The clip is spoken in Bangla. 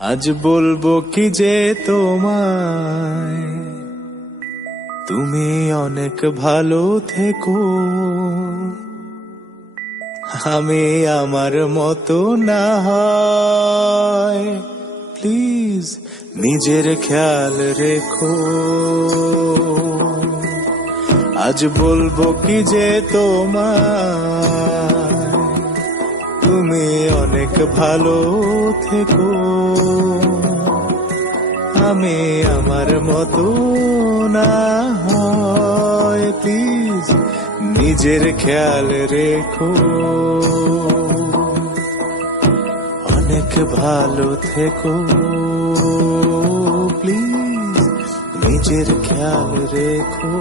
আজ বলবো কি যে তোমায়, তুমি অনেক ভালো থেকো। আমি আমার মতো না হয়, প্লিজ নিজের খেয়াল রেখো। আজ বলবো কি যে তোমায়, তুমি অনেক ভালো থেকো। আমি আমার মতো না হয়, প্লিজ নিজের খেয়াল রেখো। অনেক ভালো থেকো, প্লিজ নিজের খেয়াল রেখো।